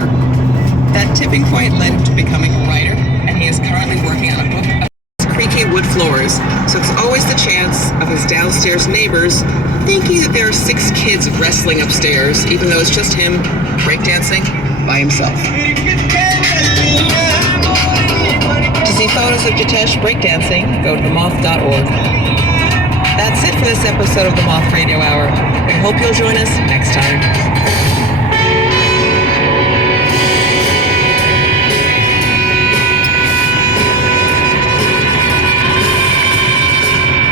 That tipping point led him to becoming a writer, and he is currently working on a book about creaky wood floors, so it's always the chance of his downstairs neighbors thinking that there are 6 kids wrestling upstairs, even though it's just him breakdancing by himself. To see photos of Jitesh breakdancing, go to themoth.org. That's it for this episode of the Moth Radio Hour. We hope you'll join us next time.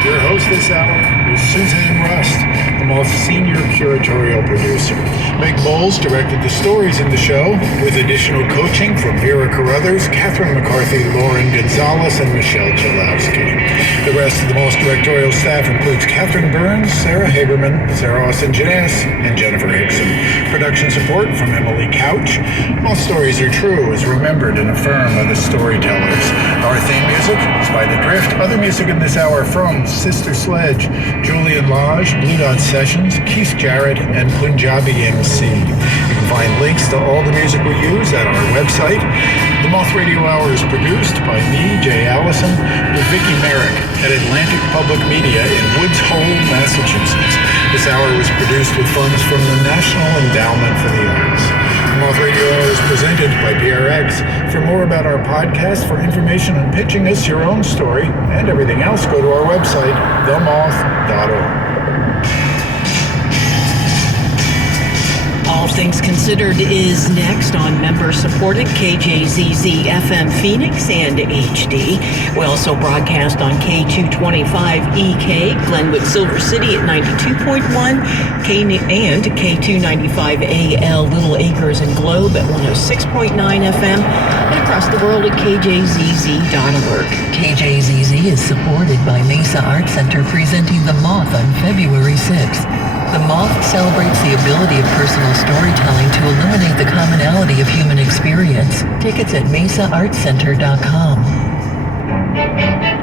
Your host this hour is Suzanne Rust, the Moth's senior curatorial producer. Meg Bowles directed the stories in the show, with additional coaching from Vera Carruthers, Catherine McCarthy, Lauren Gonzalez, and Michelle Chalowski. The rest of the Moth's directorial staff includes Catherine Burns, Sarah Haberman, Sarah Austin-Janes, and Jennifer Hickson. Production support from Emily Couch. Moth Stories Are True is remembered and affirmed by the storytellers. Our theme music is by The Drift. Other music in this hour from Sister Sledge, Julian Lodge, Blue Dot Sessions, Keith Jarrett, and Punjabi MC. You can find links to all the music we use at our website. The Moth Radio Hour is produced by me, Jay Allison, with Vicki Merrick at Atlantic Public Media in Woods Hole, Massachusetts. This hour was produced with funds from the National Endowment for the Arts. The Moth Radio Hour is presented by PRX. For more about our podcast, for information on pitching us your own story, and everything else, go to our website, themoth.org. All Things Considered is next on member-supported KJZZ FM Phoenix and HD. We also broadcast on K225EK, Glenwood Silver City at 92.1, and K295AL Little Acres and Globe at 106.9 FM, and across the world at KJZZ.org. KJZZ is supported by Mesa Art Center, presenting The Moth on February 6th. The Moth celebrates the ability of personal storytelling to illuminate the commonality of human experience. Tickets at mesaartcenter.com.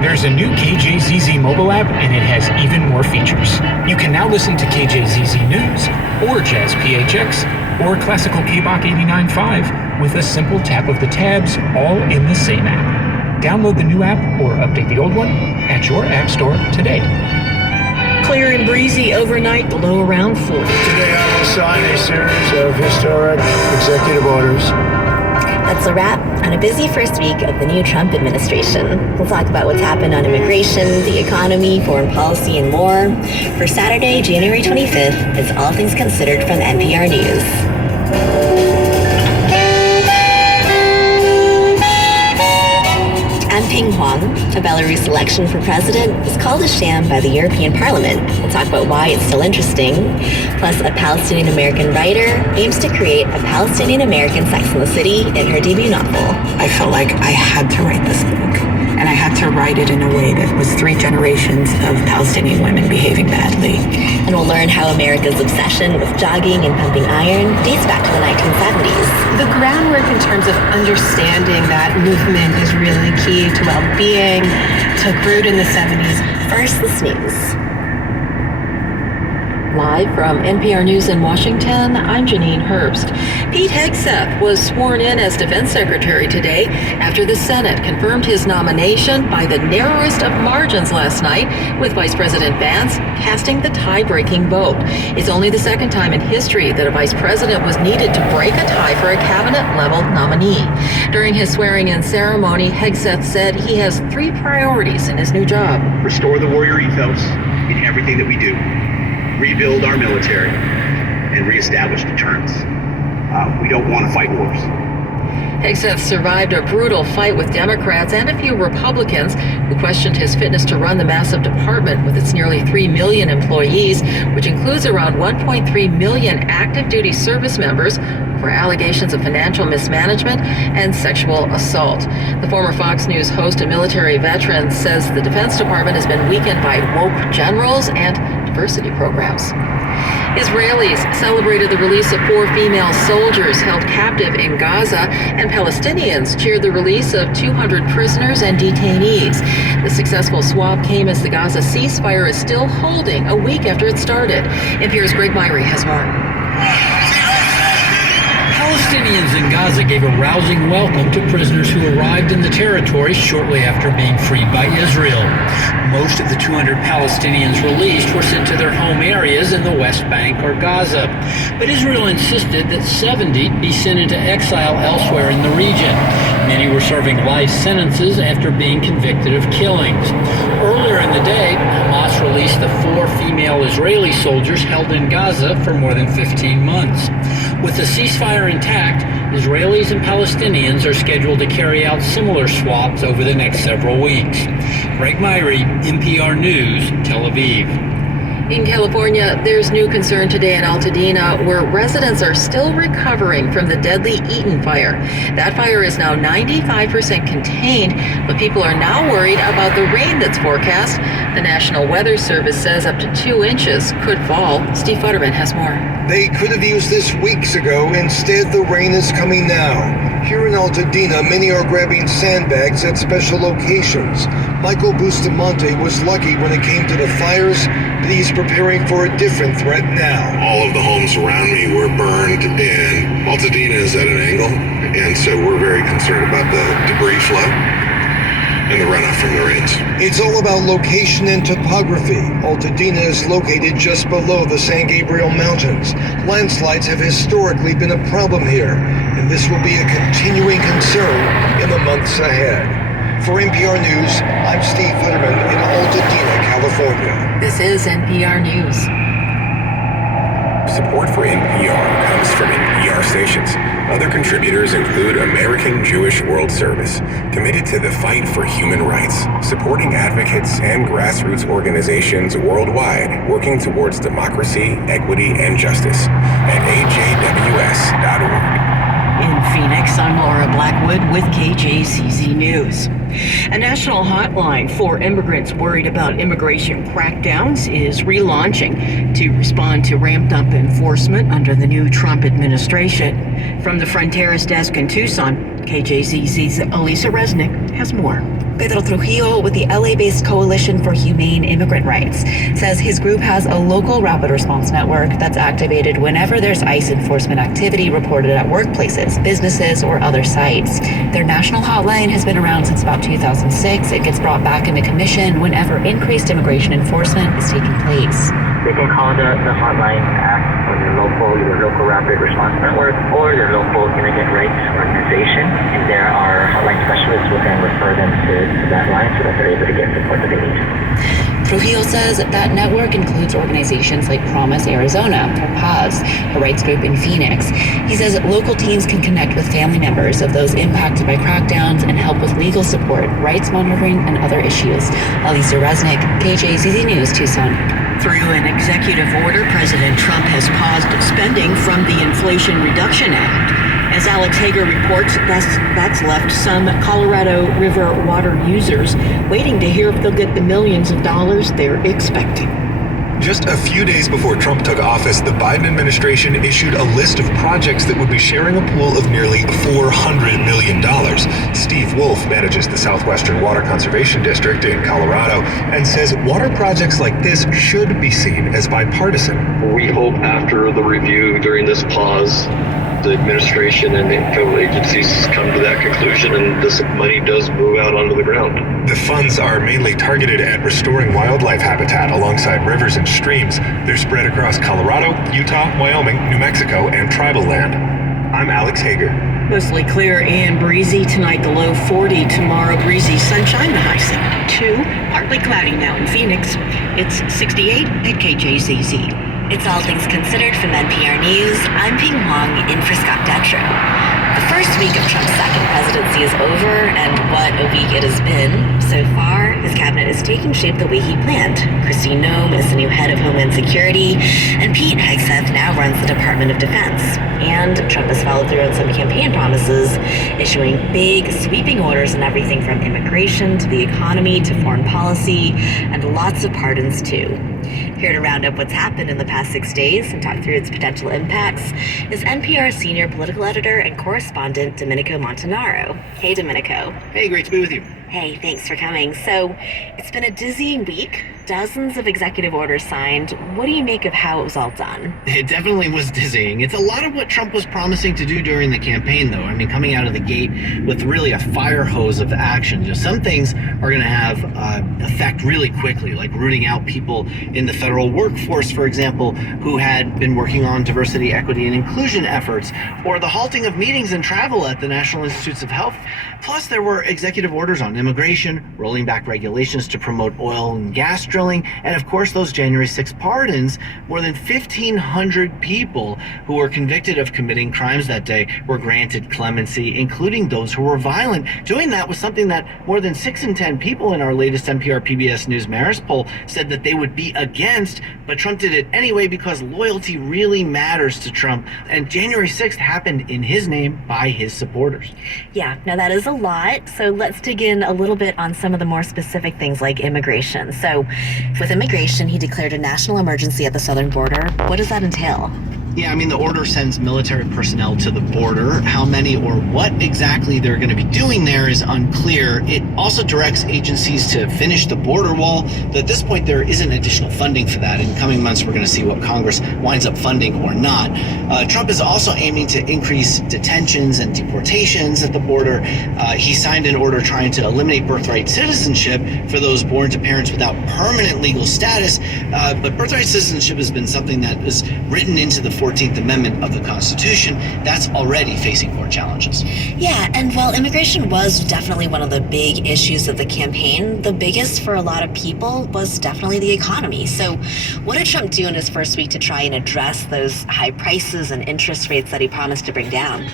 There's a new KJZZ mobile app, and it has even more features. You can now listen to KJZZ News, or Jazz PHX, or Classical KBach 89.5 with a simple tap of the tabs, all in the same app. Download the new app or update the old one at your app store today. Clear and breezy overnight, the low around 40. Today I will sign a series of historic executive orders. That's a wrap on a busy first week of the new Trump administration. We'll talk about what's happened on immigration, the economy, foreign policy, and more. For Saturday, January 25th, it's All Things Considered from NPR News. Ping Huang, a Belarus election for president, is called a sham by the European Parliament. We'll talk about why it's still interesting. Plus, a Palestinian-American writer aims to create a Palestinian-American Sex and the City in her debut novel. I felt like I had to write this book, and I had to write it in a way that was 3 generations of Palestinian women behaving badly. And we'll learn how America's obsession with jogging and pumping iron dates back to the 1970s. The groundwork in terms of understanding that movement is really key to well-being took root in the 70s. First, the snooze. Live from NPR News in Washington, I'm Janine Herbst. Pete Hegseth was sworn in as Defense Secretary today after the Senate confirmed his nomination by the narrowest of margins last night, with Vice President Vance casting the tie-breaking vote. It's only the second time in history that a vice president was needed to break a tie for a cabinet-level nominee. During his swearing-in ceremony, Hegseth said he has 3 priorities in his new job. Restore the warrior ethos in everything that we do. Rebuild our military, and reestablish deterrence. We don't want to fight wars. Hegseth survived a brutal fight with Democrats and a few Republicans who questioned his fitness to run the massive department with its nearly 3 million employees, which includes around 1.3 million active duty service members, for allegations of financial mismanagement and sexual assault. The former Fox News host and military veteran says the Defense Department has been weakened by woke generals and diversity programs. Israelis celebrated the release of 4 female soldiers held captive in Gaza, and Palestinians cheered the release of 200 prisoners and detainees. The successful swap came as the Gaza ceasefire is still holding a week after it started. NPR's Greg Myrie has more. Palestinians in Gaza gave a rousing welcome to prisoners who arrived in the territory shortly after being freed by Israel. Most of the 200 Palestinians released were sent to their home areas in the West Bank or Gaza. But Israel insisted that 70 be sent into exile elsewhere in the region. Many were serving life sentences after being convicted of killings. Earlier in the day, Hamas released the 4 female Israeli soldiers held in Gaza for more than 15 months. With the ceasefire intact, Israelis and Palestinians are scheduled to carry out similar swaps over the next several weeks. Greg Myrie, NPR News, Tel Aviv. In California, there's new concern today in Altadena, where residents are still recovering from the deadly Eaton fire. That fire is now 95% contained, but people are now worried about the rain that's forecast. The National Weather Service says up to 2 inches could fall. Steve Futterman has more. They could have used this weeks ago. Instead, the rain is coming now. Here in Altadena, many are grabbing sandbags at special locations. Michael Bustamante was lucky when it came to the fires, but he's preparing for a different threat now. All of the homes around me were burned, and Altadena is at an angle, and so we're very concerned about the debris flow and the runoff from the rains. It's all about location and topography. Altadena is located just below the San Gabriel Mountains. Landslides have historically been a problem here, and this will be a continuing concern in the months ahead. For NPR News, I'm Steve Futterman in Altadena, California. This is NPR News. Support for NPR comes from NPR stations. Other contributors include American Jewish World Service, committed to the fight for human rights, supporting advocates and grassroots organizations worldwide working towards democracy, equity, and justice at ajws.org. In Phoenix, I'm Laura Blackwood with KJZZ News. A national hotline for immigrants worried about immigration crackdowns is relaunching to respond to ramped up enforcement under the new Trump administration. From the Fronteras desk in Tucson, KJZZ's Elisa Resnick has more. Pedro Trujillo with the LA-based Coalition for Humane Immigrant Rights says his group has a local rapid response network that's activated whenever there's ICE enforcement activity reported at workplaces, businesses, or other sites. Their national hotline has been around since about 2006. It gets brought back into commission whenever increased immigration enforcement is taking place. They can call the hotline app on their local rapid response network or their local immigrant rights organization, and there are hotline specialists who can refer them to that line so that they're able to get the support that they need. Trujillo says that network includes organizations like Promise Arizona, or PAZ, a rights group in Phoenix. He says local teams can connect with family members of those impacted by crackdowns and help with legal support, rights monitoring, and other issues. Elisa Resnick, KJZZ News, Tucson. Through an executive order, President Trump has paused spending from the Inflation Reduction Act. As Alex Hager reports, that's left some Colorado River water users waiting to hear if they'll get the millions of dollars they're expecting. Just a few days before Trump took office, the Biden administration issued a list of projects that would be sharing a pool of nearly $400 million. Steve Wolf manages the Southwestern Water Conservation District in Colorado and says water projects like this should be seen as bipartisan. We hope after the review during this pause, the administration and the federal agencies come to that conclusion and this money does move out onto the ground. The funds are mainly targeted at restoring wildlife habitat alongside rivers and streams. They're spread across Colorado, Utah, Wyoming, New Mexico, and tribal land. I'm Alex Hager. Mostly clear and breezy tonight, the low 40. Tomorrow, breezy sunshine, the high 72. Partly cloudy now in Phoenix. It's 68 at KJZZ. It's All Things Considered from NPR News. I'm Ping Huang in for Scott Detrow. The first week of Trump's second presidency is over, and what a week it has been. So far, his cabinet is taking shape the way he planned. Christine Noem is the new head of Homeland Security, and Pete Hegseth now runs the Department of Defense. And Trump has followed through on some campaign promises, issuing big, sweeping orders on everything from immigration to the economy to foreign policy, and lots of pardons too. Here to round up what's happened in the past 6 days and talk through its potential impacts is NPR senior political editor and correspondent Domenico Montanaro. Hey, Domenico. Hey, great to be with you. Hey, thanks for coming. So, it's been a dizzying week. dozens of executive orders signed. What do you make of how it was all done? It definitely was dizzying. It's a lot of what Trump was promising to do during the campaign, though. I mean, coming out of the gate with really a fire hose of action. Just some things are going to have effect really quickly, like rooting out people in the federal workforce, for example, who had been working on diversity, equity, and inclusion efforts, or the halting of meetings and travel at the National Institutes of Health. Plus, there were executive orders on immigration, rolling back regulations to promote oil and gas drilling, and of course, those January 6th pardons. More than 1,500 people who were convicted of committing crimes that day were granted clemency, including those who were violent. Doing that was something that more than 6 in 10 people in our latest NPR PBS News Marist poll said that they would be against, but Trump did it anyway because loyalty really matters to Trump, and January 6th happened in his name by his supporters. Yeah, now that is a lot, so let's dig in a little bit on some of the more specific things like immigration. So with immigration, he declared a national emergency at the southern border. What does that entail? Yeah, I mean, the order sends military personnel to the border. How many or what exactly they're going to be doing there is unclear. It also directs agencies to finish the border wall. Though at this point, there isn't additional funding for that. In coming months, we're going to see what Congress winds up funding or not. Trump is also aiming to increase detentions and deportations at the border. He signed an order trying to eliminate birthright citizenship for those born to parents without permanent legal status. But birthright citizenship has been something that is written into the 14th Amendment of the Constitution. That's already facing more challenges. Yeah, and while immigration was definitely one of the big issues of the campaign, the biggest for a lot of people was definitely the economy. So what did Trump do in his first week to try and address those high prices and interest rates that he promised to bring down?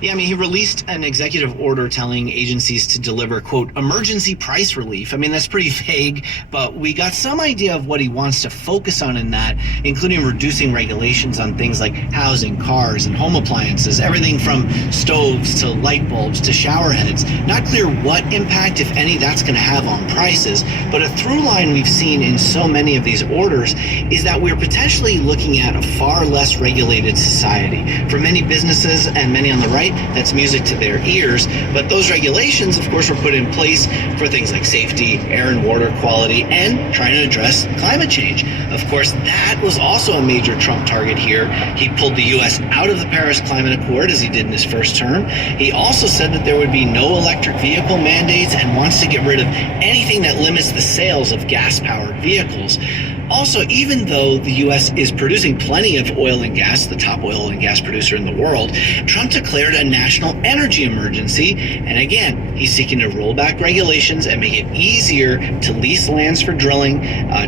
Yeah, I mean, he released an executive order telling agencies to deliver, quote, emergency price relief. I mean, that's pretty vague, but we got some idea of what he wants to focus on in that, including reducing regulations on things like housing, cars, and home appliances, everything from stoves to light bulbs to shower heads. Not clear what impact, if any, that's going to have on prices, but a through line we've seen in so many of these orders is that we're potentially looking at a far less regulated society. For many businesses and many on the right, that's music to their ears, but those regulations, of course, were put in place for things like safety, air and water quality, and trying to address climate change. Of course, that was also a major Trump target here. He pulled the U.S. out of the Paris Climate Accord, as he did in his first term. He also said that there would be no electric vehicle mandates and wants to get rid of anything that limits the sales of gas-powered vehicles. Also, even though the U.S. is producing plenty of oil and gas, the top oil and gas producer in the world, Trump declared a national energy emergency. And again, he's seeking to roll back regulations and make it easier to lease lands for drilling,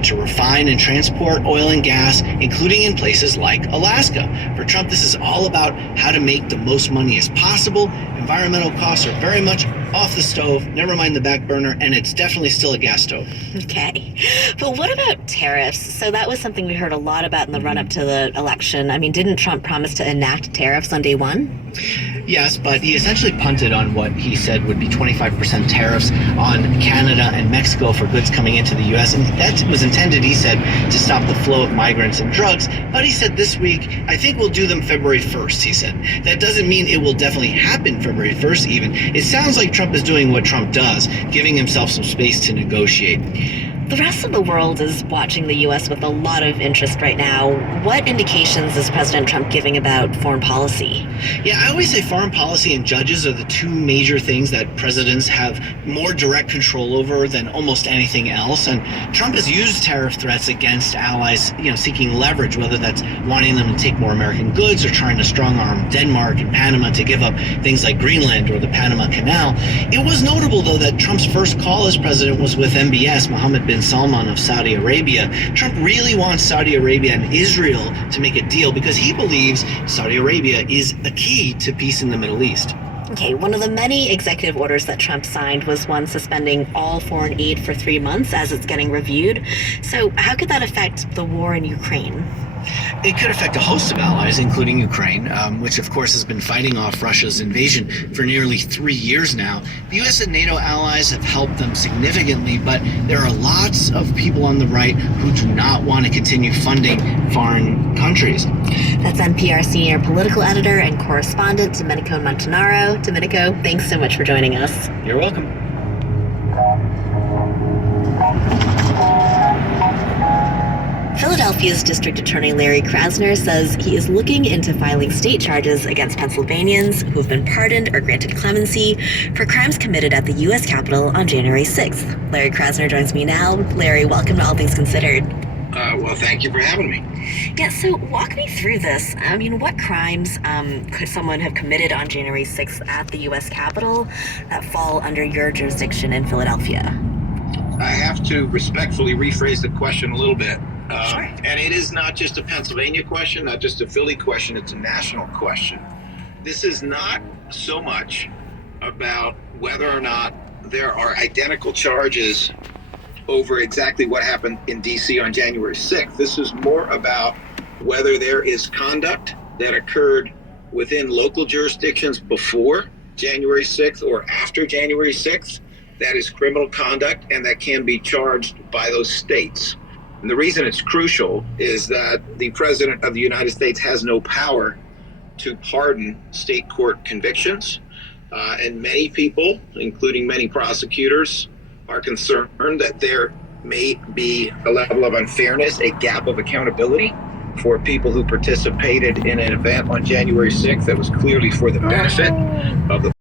to refine and transport oil and gas, including in places like Alaska. For Trump, this is all about how to make the most money as possible. Environmental costs are very much off the stove, never mind the back burner, and it's definitely still a gas stove. Okay. But what about tariffs? So that was something we heard a lot about in the run-up to the election. I mean, didn't Trump promise to enact tariffs on day one? Yes, but he essentially punted on what he said would be 25% tariffs on Canada and Mexico for goods coming into the U.S. And that was intended, he said, to stop the flow of migrants and drugs. But he said this week, I think we'll do them February 1st, he said. That doesn't mean it will definitely happen February 1st even. It sounds like Trump is doing what Trump does, giving himself some space to negotiate. The rest of the world is watching the U.S. with a lot of interest right now. What indications is President Trump giving about foreign policy? Yeah, I always say foreign policy and judges are the two major things that presidents have more direct control over than almost anything else. And Trump has used tariff threats against allies, seeking leverage, whether that's wanting them to take more American goods or trying to strong-arm Denmark and Panama to give up things like Greenland or the Panama Canal. It was notable, though, that Trump's first call as president was with MBS, Mohammed bin Salman of Saudi Arabia. Trump really wants Saudi Arabia and Israel to make a deal because he believes Saudi Arabia is a key to peace in the Middle East. Okay, one of the many executive orders that Trump signed was one suspending all foreign aid for 3 months as it's getting reviewed. So how could that affect the war in Ukraine? It could affect a host of allies, including Ukraine, which of course has been fighting off Russia's invasion for nearly 3 years now. The U.S. and NATO allies have helped them significantly, but there are lots of people on the right who do not want to continue funding foreign countries. That's NPR senior political editor and correspondent Domenico Montanaro. Domenico, thanks so much for joining us. You're welcome. Philadelphia's District Attorney Larry Krasner says he is looking into filing state charges against Pennsylvanians who have been pardoned or granted clemency for crimes committed at the U.S. Capitol on January 6th. Larry Krasner joins me now. Larry, welcome to All Things Considered. Well, thank you for having me. Yeah, so walk me through this. I mean, what crimes could someone have committed on January 6th at the U.S. Capitol that fall under your jurisdiction in Philadelphia? I have to respectfully rephrase the question a little bit. Sure. And it is not just a Pennsylvania question, not just a Philly question, it's a national question. This is not so much about whether or not there are identical charges over exactly what happened in D.C. on January 6th. This is more about whether there is conduct that occurred within local jurisdictions before January 6th or after January 6th that is criminal conduct and that can be charged by those states. And the reason it's crucial is that the President of the United States has no power to pardon state court convictions. And many people, including many prosecutors, are concerned that there may be a level of unfairness, a gap of accountability for people who participated in an event on January 6th that was clearly for the benefit of the